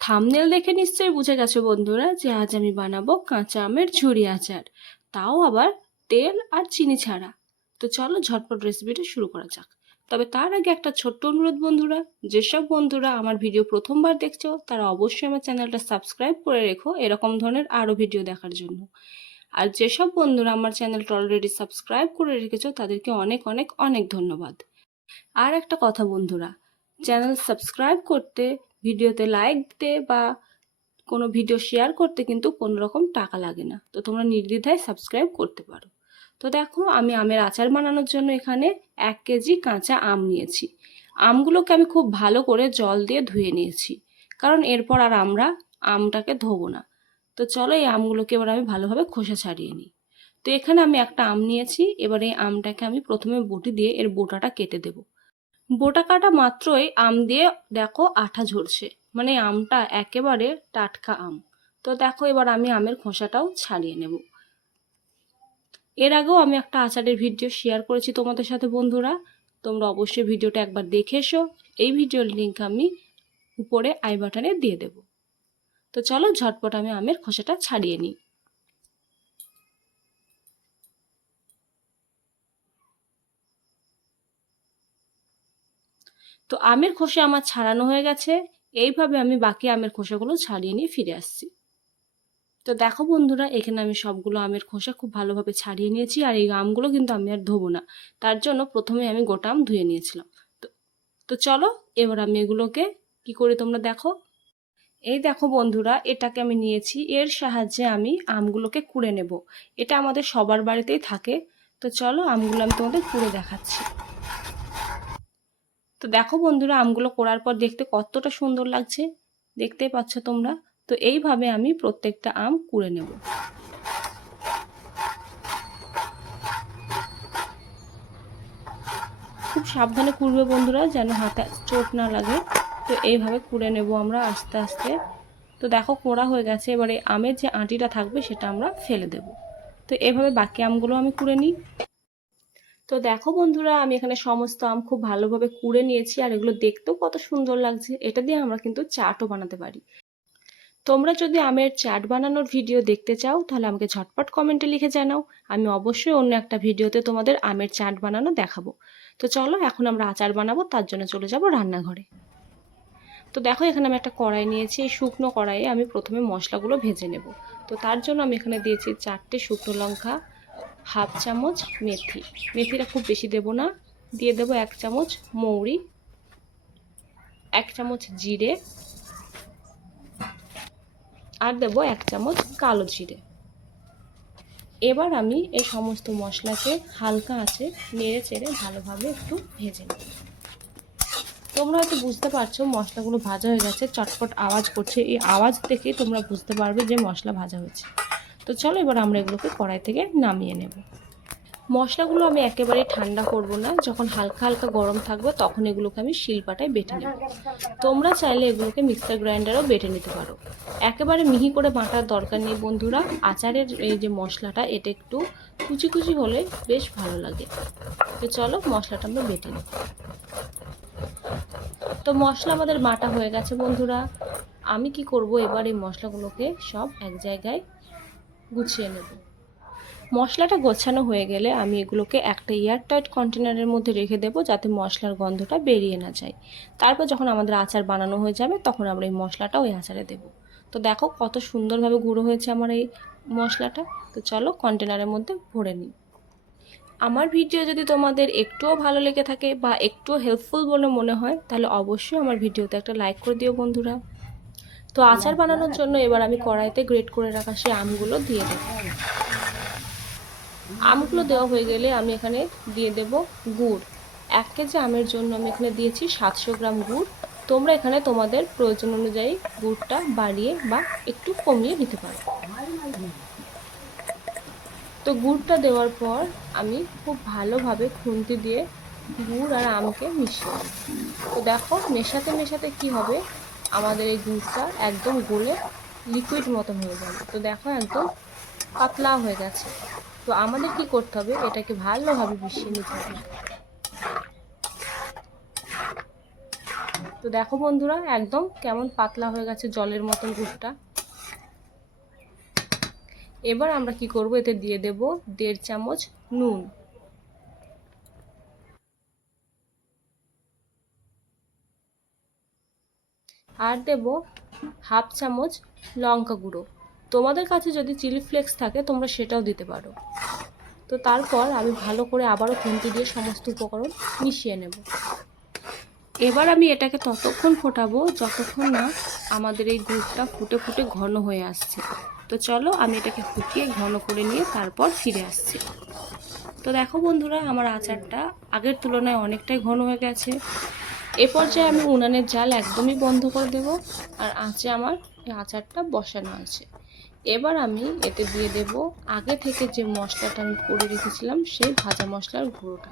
Thumbnail দেখে নিশ্চয়ই বুঝে গেছো বন্ধুরা যে আজ আমি বানাবো কাঁচা আমের ঝুরি আচার। তাও আবার তেল আর চিনি ছাড়া। তো চলো ঝটপট রেসিপিটা শুরু করা যাক। তবে তার আগে একটা ছোট্ট অনুরোধ বন্ধুরা, যেসব বন্ধুরা আমার ভিডিও প্রথমবার দেখছ, তারা অবশ্যই আমার চ্যানেলটা সাবস্ক্রাইব করে রেখো এরকম ধরনের আরও ভিডিও দেখার জন্য। আর যেসব বন্ধুরা আমার চ্যানেলটা অলরেডি সাবস্ক্রাইব করে রেখেছো, তাদেরকে অনেক অনেক অনেক ধন্যবাদ। আর একটা কথা বন্ধুরা, চ্যানেল সাবস্ক্রাইব করতে ভিডিওতে লাইক দিতে বা কোনো ভিডিও শেয়ার করতে কিন্তু কোনো রকম টাকা লাগে না। তো তোমরা নির্দ্বিধায় সাবস্ক্রাইব করতে পারো। তো দেখো, আমি আমের আচার বানানোর জন্য এখানে এক কেজি কাঁচা আম নিয়েছি। আমগুলোকে আমি খুব ভালো করে জল দিয়ে ধুয়ে নিয়েছি। কারণ এরপর আর আমরা আমটাকে ধোবো না। তো চলো এই আমগুলোকে এবার আমি ভালোভাবে খোসা ছাড়িয়ে নিই। তো এখানে আমি একটা আম নিয়েছি। এবার এই আমটাকে আমি প্রথমে বটি দিয়ে এর বোটাটা কেটে দেব। বোটা কাটা মাত্রই আম দিয়ে দেখো আঠা ঝরছে। মানে আমটা একেবারে টাটকা আম। তো দেখো এবার আমি আমের খোসাটাও ছাড়িয়ে নেব। এর আগেও আমি একটা আচারের ভিডিও শেয়ার করেছি তোমাদের সাথে বন্ধুরা। তোমরা অবশ্যই ভিডিওটা একবার দেখে এসো। এই ভিডিওর লিঙ্ক আমি উপরে আই বাটনে দিয়ে দেব। তো চলো ঝটপট আমি আমের খোসাটা ছাড়িয়ে নিই। তো আমের খোসা আমার ছাড়ানো হয়ে গেছে। এইভাবে আমি বাকি আমের খোসাগুলো ছাড়িয়ে নিয়ে ফিরে আসছি। তো দেখো বন্ধুরা, এখানে আমি সবগুলো আমের খোসা খুব ভালোভাবে ছাড়িয়ে নিয়েছি আর এই আমগুলো কিন্তু আমি আর ধোবো না। তার জন্য প্রথমে আমি গোটা আম ধুয়ে নিয়েছিলাম। তো তো চলো, এবার আমি এগুলোকে কি করে তোমরা দেখো। এই দেখো বন্ধুরা, এটাকে আমি নিয়েছি। এর সাহায্যে আমি আমগুলোকে কুড়ে নেব। এটা আমাদের সবার বাড়িতেই থাকে। তো চলো আমগুলো আমি তোমাদের কুড়ে দেখাচ্ছি। তো দেখো বন্ধুরা, আমগুলো করার পর দেখতে কতটা সুন্দর লাগছে। দেখতেই পাচ্ছ তোমরা। তো এইভাবে আমি প্রত্যেকটা আম কুড়ে নেব। খুব সাবধানে কুড়বে বন্ধুরা, যেন হাতে চোট না লাগে। তো এইভাবে কুড়ে নেব আমরা আস্তে আস্তে। তো দেখো কোড়া হয়ে গেছে। এবারে আমের যে আঁটিটা থাকবে, সেটা আমরা ফেলে দেব। তো এইভাবে বাকি আমগুলো আমি কুড়ে নিই। তো দেখো বন্ধুরা, আমি এখানে সমস্ত আম খুব ভালোভাবে কুড়ে নিয়েছি আর এগুলো দেখতেও কত সুন্দর লাগছে। এটা দিয়ে আমরা কিন্তু চাটও বানাতে পারি। তোমরা যদি আমের চাট বানানোর ভিডিও দেখতে চাও, তাহলে আমাকে ঝটপট কমেন্টে লিখে জানাও। আমি অবশ্যই অন্য একটা ভিডিওতে তোমাদের আমের চাট বানানো দেখাবো। তো চলো, এখন আমরা আচার বানাবো, তার জন্য চলে যাব রান্নাঘরে। তো দেখো, এখানে আমি একটা কড়াই নিয়েছি। এই শুকনো কড়াইয়ে আমি প্রথমে মশলাগুলো ভেজে নেব। তো তার জন্য আমি এখানে দিয়েছি চারটে শুকনো লঙ্কা হাফ চামচ মেথি। মেথিটা খুব বেশি দেব না। দিয়ে দেব এক চামচ মৌরি, এক চামচ জিরে, আর দেব এক চামচ কালো জিরে। এবার আমি এই সমস্ত মশলাকে হালকা আছে নেড়ে চেড়ে ভালোভাবে একটু ভেজে নেব। তোমরা হয়তো বুঝতে পারছ মশলাগুলো ভাজা হয়ে গেছে, চটপট আওয়াজ করছে। এই আওয়াজ থেকে তোমরা বুঝতে পারবে যে মশলা ভাজা হয়েছে। তো চলো এবার আমরা এগুলোকে কড়াই থেকে নামিয়ে নেব। মশলাগুলো আমি একেবারে ঠান্ডা করব না, যখন হালকা হালকা গরম থাকবে তখন এগুলোকে আমি শিলপাটায় বেটে নেব। তোমরা চাইলে এগুলোকে মিক্সার গ্রাইন্ডারও বেটে নিতে পারো। একেবারে মিহি করে বাটার দরকার নেই বন্ধুরা, আচারের এই যে মশলাটা এটা একটু কুচি কুচি হলে বেশ ভালো লাগে। তো চলো মশলাটা আমরা বেটে নেব। তো মশলা আমাদের বাটা হয়ে গেছে বন্ধুরা। আমি কি করব এবার এই মশলাগুলোকে সব এক জায়গায় গুছিয়ে নেব। মশলাটা গোছানো হয়ে গেলে আমি এগুলোকে একটা এয়ারটাইট কন্টেনারের মধ্যে রেখে দেবো যাতে মশলার গন্ধটা বেরিয়ে না যায়। তারপর যখন আমাদের আচার বানানো হয়ে যাবে তখন আমরা এই মশলাটা ওই আচারে দেব। তো দেখো কত সুন্দরভাবে গুঁড়ো হয়েছে আমার এই মশলাটা। তো চলো কন্টেনারের মধ্যে ভরে নিই। আমার ভিডিও যদি তোমাদের একটুও ভালো লেগে থাকে বা একটুও হেল্পফুল বলে মনে হয়, তাহলে অবশ্যই আমার ভিডিওতে একটা লাইক করে দিও বন্ধুরা। তো আচার বানানোর জন্য এবার আমি কড়াইতে গ্রেট করে রাখা সেই আমগুলো দিয়ে দেব। আমগুলো দেওয়া হয়ে গেলে আমি এখানে দিয়ে দেব গুড়। এক কেজি আমের জন্য আমি এখানে দিয়েছি সাতশো গ্রাম গুড়। তোমরা এখানে তোমাদের প্রয়োজন অনুযায়ী গুড়টা বাড়িয়ে বা একটু কমিয়ে দিতে পারো। তো গুড়টা দেওয়ার পর আমি খুব ভালোভাবে খুন্তি দিয়ে গুড় আর আমকে মিশিয়ে তো দেখো মেশাতে মেশাতে কি হবে? আমাদের এই গুড়টা একদম গলে লিকুইড মতন হয়ে যাবে। তো দেখো একদম পাতলা হয়ে গেছে। তো আমাদের কি করতে হবে? এটাকে ভালোভাবে মিশিয়ে নিতে হবে। তো দেখো বন্ধুরা, একদম কেমন পাতলা হয়ে গেছে জলের মতন গুড়টা। এবার আমরা কি করব? এতে দিয়ে দেব দেড় চামচ নুন। আর দেব হাফ চামচ লঙ্কা গুঁড়ো। তোমাদের কাছে যদি চিলি ফ্লেক্স থাকে, তোমরা সেটাও দিতে পারো। তো তারপর আমি ভালো করে আবারও খুন্তি দিয়ে সমস্ত উপকরণ মিশিয়ে নেব। এবার আমি এটাকে ততক্ষণ ফোটাবো যতক্ষণ না আমাদের এই গুড়টা ফুটে ফুটে ঘন হয়ে আসছে। তো চলো আমি এটাকে ফুটিয়ে ঘন করে নিয়ে তারপর ফিরে আসছি। তো দেখো বন্ধুরা, আমার আচারটা আগের তুলনায় অনেকটাই ঘন হয়ে গেছে। এ পর্যায়ে আমি উনানের জাল একদমই বন্ধ করে দেব আর আঁচে আমার আচারটা বসানো আছে। এবার আমি এতে দিয়ে দেব আগে থেকে যে মশলাটা আমি করে রেখেছিলাম সেই ভাজা মশলার গুঁড়োটা।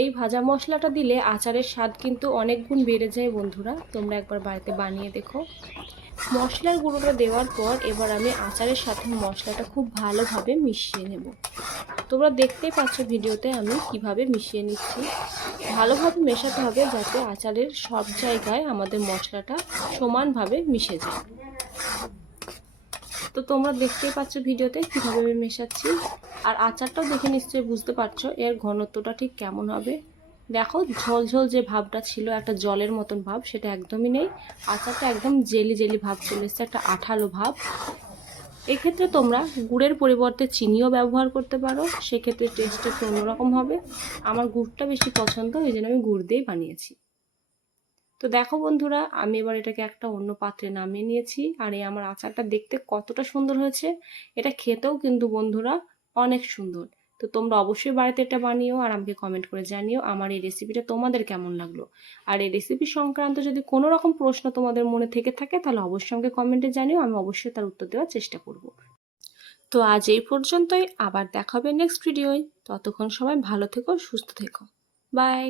এই ভাজা মশলাটা দিলে আচারের স্বাদ কিন্তু অনেক গুণ বেড়ে যায় বন্ধুরা। তোমরা একবার বাড়িতে বানিয়ে দেখো। মশলার গুঁড়োটা দেওয়ার পর এবার আমি আচারের সাথে মশলাটা খুব ভালোভাবে মিশিয়ে নেব। তোমরা দেখতেই পাচ্ছ ভিডিওতে আমি কীভাবে মিশিয়ে নিচ্ছি। ভালোভাবে মেশাতে হবে যাতে আচারের সব জায়গায় আমাদের মশলাটা সমানভাবে মিশে যায়। তো তোমরা দেখতেই পাচ্ছ ভিডিওতে কীভাবে আমি মেশাচ্ছি। আর আচারটাও দেখে নিশ্চয়ই বুঝতে পারছ, এর ঘনত্বটা ঠিক কেমন হবে। দেখো, ঝোলঝোল যে ভাবটা ছিল, একটা জলের মতন ভাব, সেটা একদমই নেই। আচারটা একদম জেলি জেলি ভাব চলে এসছে, একটা আঠালো ভাব। এক্ষেত্রে তোমরা গুড়ের পরিবর্তে চিনিও ব্যবহার করতে পারো, সেক্ষেত্রে টেস্ট একটু অন্যরকম হবে। আমার গুড়টা বেশি পছন্দ ওই জন্য আমি গুড় দিয়েই বানিয়েছি। তো দেখো বন্ধুরা, আমি এবার এটাকে একটা অন্য পাত্রে নামিয়ে নিয়েছি, আর এই আমার আচারটা দেখতে কতটা সুন্দর হয়েছে। এটা খেতেও কিন্তু বন্ধুরা অনেক সুন্দর। তো তোমরা অবশ্যই বাড়িতে এটা বানিও আর আমাকে কমেন্ট করে জানিও আমার এই রেসিপিটা তোমাদের কেমন লাগল। আর এই রেসিপি সংক্রান্ত যদি কোনো রকম প্রশ্ন তোমাদের মনে থেকে থাকে তাহলে অবশ্যই আমাকে কমেন্টে জানিও, আমি অবশ্যই তার উত্তর দেওয়ার চেষ্টা করব। তো আজ এই পর্যন্তই, আবার দেখা হবে নেক্সট ভিডিওয় ততক্ষণ সবাই ভালো থেকো, সুস্থ থেকো। বাই